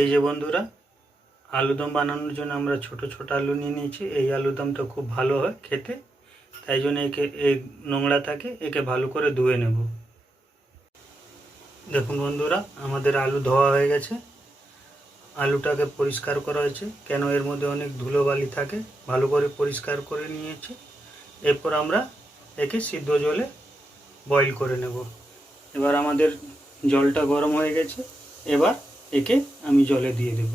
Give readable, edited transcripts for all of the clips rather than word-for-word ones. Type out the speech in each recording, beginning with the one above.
এই যে বন্ধুরা, আলুদম বানানোর জন্য আমরা ছোট ছোট আলু নিয়ে নিয়েছি। এই আলুদমটা খুব ভালো হয় খেতে, তাই জন্য একে এই নোংরা থাকে, একে ভালো করে ধুয়ে নেব। দেখুন বন্ধুরা, আমাদের আলু ধোয়া হয়ে গেছে। আলুটাকে পরিষ্কার করা হয়েছে, কেন এর মধ্যে অনেক ধুলোবালি থাকে। ভালো করে পরিষ্কার করে নিয়েছি। এরপর আমরা একে সিদ্ধ জলে বয়েল করে নেব। এবার আমাদের জলটা গরম হয়ে গেছে, এবার একে আমি জলে দিয়ে দেব।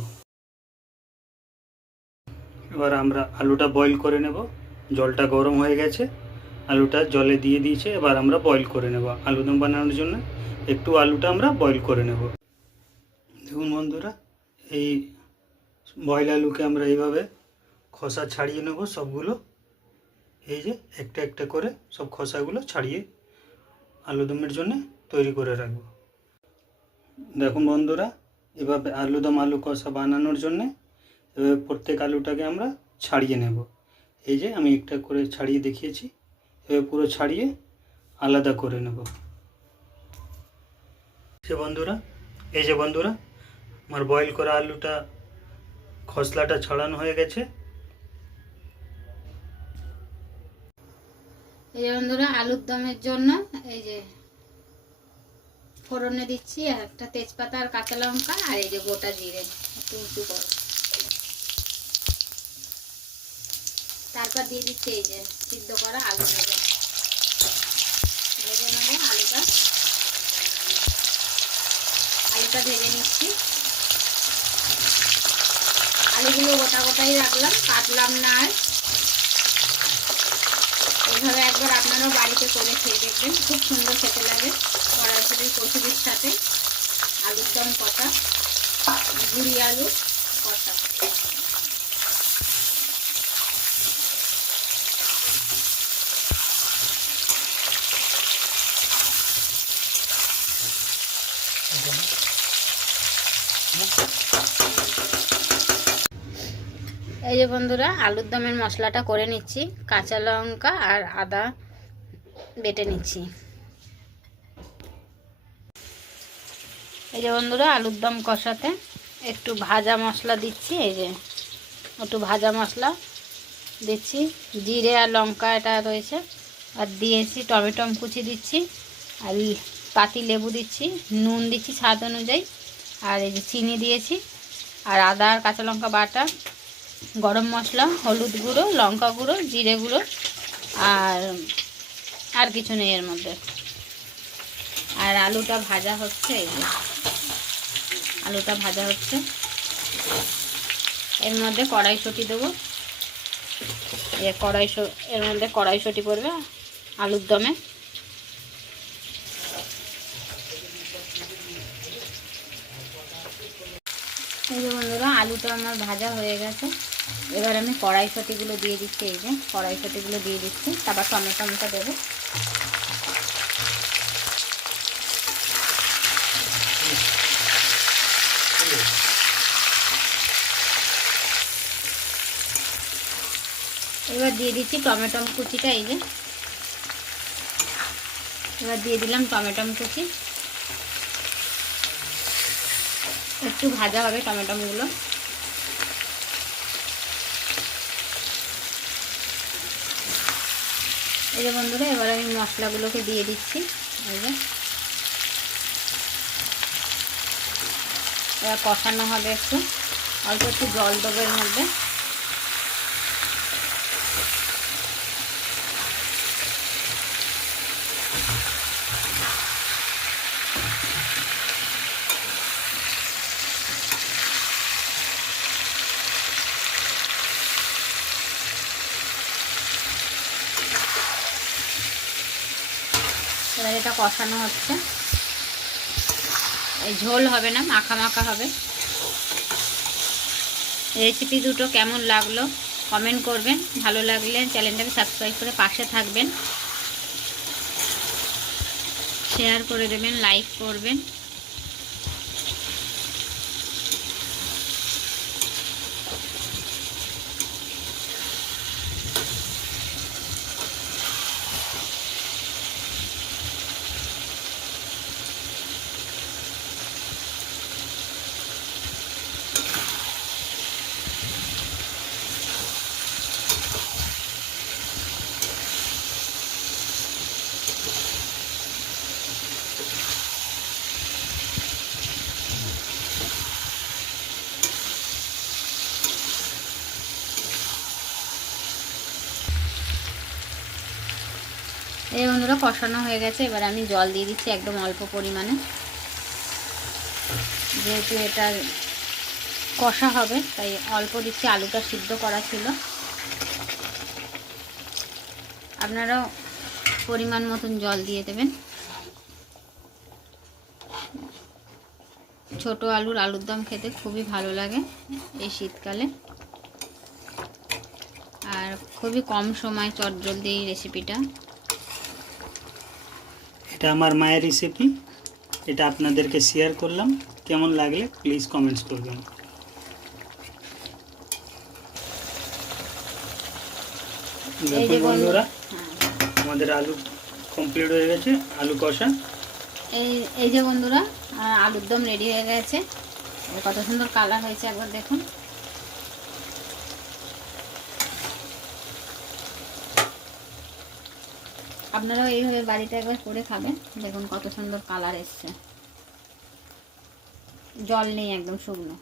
এবার আমরা আলুটা বয়েল করে নেব। জলটা গরম হয়ে গেছে, আলুটা জলে দিয়ে দিয়েছে, এবার আমরা বয়েল করে নেব। আলুদম বানানোর জন্য একটু আলুটা আমরা বয়েল করে নেব। দেখুন বন্ধুরা, এই বয়েল আলুকে আমরা এইভাবে খোসা ছাড়িয়ে নেব সবগুলো। এই যে একটা একটা করে সব খোসাগুলো ছাড়িয়ে আলুদমের জন্য তৈরি করে রাখব। দেখুন বন্ধুরা, এভাবে আলু কষা বানানোর জন্য এভাবে প্রত্যেক আলুটাকে আমরা ছাড়িয়ে নেব। এই যে আমি একটা করে ছাড়িয়ে দেখিয়েছি, এভাবে পুরো ছাড়িয়ে আলাদা করে নেব। এই যে বন্ধুরা, আমার বয়েল করা আলুটা খসলাটা ছাড়ানো হয়ে গেছে। এই যে বন্ধুরা, আলুর দমের জন্য এই যে ফোড়নে দিচ্ছি একটা তেজপাতা আর কাঁচা লঙ্কা, আর এই যে গোটা জিরে একটু উঁচু করো। তারপর দিয়ে দিচ্ছি এই যে সিদ্ধ করা আলু ভেজে নেবো। আলুটা ভেজে নিচ্ছি। আলুগুলো গোটা গোটাই রাখলাম, কাটলাম না। আর এইভাবে একবার আপনারাও বাড়িতে করে খেয়ে দেখবেন, খুব সুন্দর খেতে লাগে। কড়াইশুঁটির কচুরির সাথে আলুর দম কষা, গুঁড়ি আলু কষা। এই যে বন্ধুরা, আলুর দমের মশলাটা করে নিচ্ছি। কাঁচা লঙ্কা আর আদা বেটে নিচ্ছি। এই যে বন্ধুরা, আলুর দম কষাতে একটু ভাজা মশলা দিচ্ছি। এই যে একটু ভাজা মশলা দিচ্ছি, জিরে আর লঙ্কা এটা রয়েছে, আর দিয়েছি টমেটো কুচি দিচ্ছি, আর পাতি লেবু দিচ্ছি, নুন দিচ্ছি স্বাদ অনুযায়ী, আর এই যে চিনি দিয়েছি, আর আদা আর কাঁচা লঙ্কা বাটা, গরম মশলা, হলুদ গুঁড়ো, লঙ্কা গুঁড়ো, জিরে গুঁড়ো, আর কিছু নেই এর মধ্যে। আর আলুটা ভাজা হচ্ছে। এই যে আলুটা ভাজা হচ্ছে, এর মধ্যে কড়াইশুঁটি দেবো। এর মধ্যে কড়াইশুঁটি পড়বে আলুর দমে। এই যে বন্ধুরা, আলুটা আমার ভাজা হয়ে গেছে। এবার আমি কড়াইশুঁটিগুলো দিয়ে দিচ্ছি। এই যে কড়াইশুঁটিগুলো দিয়ে দিচ্ছি, তারপর টমেটোটা দেবো। এবার দিয়ে দিচ্ছি টমেটো কুচিটা। এই যে এবার দিয়ে দিলাম টমেটো কুচি। একটু ভাজা হবে টমেটোগুলো। এই যে বন্ধুরা, এবার আমি মশলাগুলোকে দিয়ে দিচ্ছি। এই যে এবার কষানো হবে, একটু অল্প একটু জল দেবো এর মধ্যে। এবার এটা কষানো হচ্ছে। এই ঝোল হবে না, মাখা মাখা হবে। রেসিপি দুটো কেমন লাগলো কমেন্ট করবেন। ভালো লাগলে চ্যানেলটাকে সাবস্ক্রাইব করে পাশে থাকবেন, শেয়ার করে দেবেন, লাইক করবেন। এই বন্ধুরা কষানো হয়ে গেছে, এবার আমি জল দিয়ে দিচ্ছি একদম অল্প পরিমাণে, যেহেতু এটা কষা হবে তাই অল্প দিচ্ছি, আলুটা সিদ্ধ করা ছিল। আপনারাও পরিমাণ মতন জল দিয়ে দেবেন। ছোট আলুর দম খেতে খুবই ভালো লাগে এই শীতকালে, আর খুবই কম সময় চটজলদি এই রেসিপিটা। এটা আমার মায়ের রেসিপি, এটা আপনাদেরকে শেয়ার করলাম। কেমন লাগলে প্লিজ কমেন্টস করবেন। দেখুন বন্ধুরা, আমাদের আলু কমপ্লিট হয়ে গেছে, আলু কষা। এই যে বন্ধুরা আলুর দম রেডি হয়ে গেছে, কত সুন্দর কালার হয়েছে একবার দেখুন। আপনারাও এইভাবে বাড়িতে একবার করে খাবেন, দেখুন কত সুন্দর কালার এসছে, জল নেই, একদম শুকনো।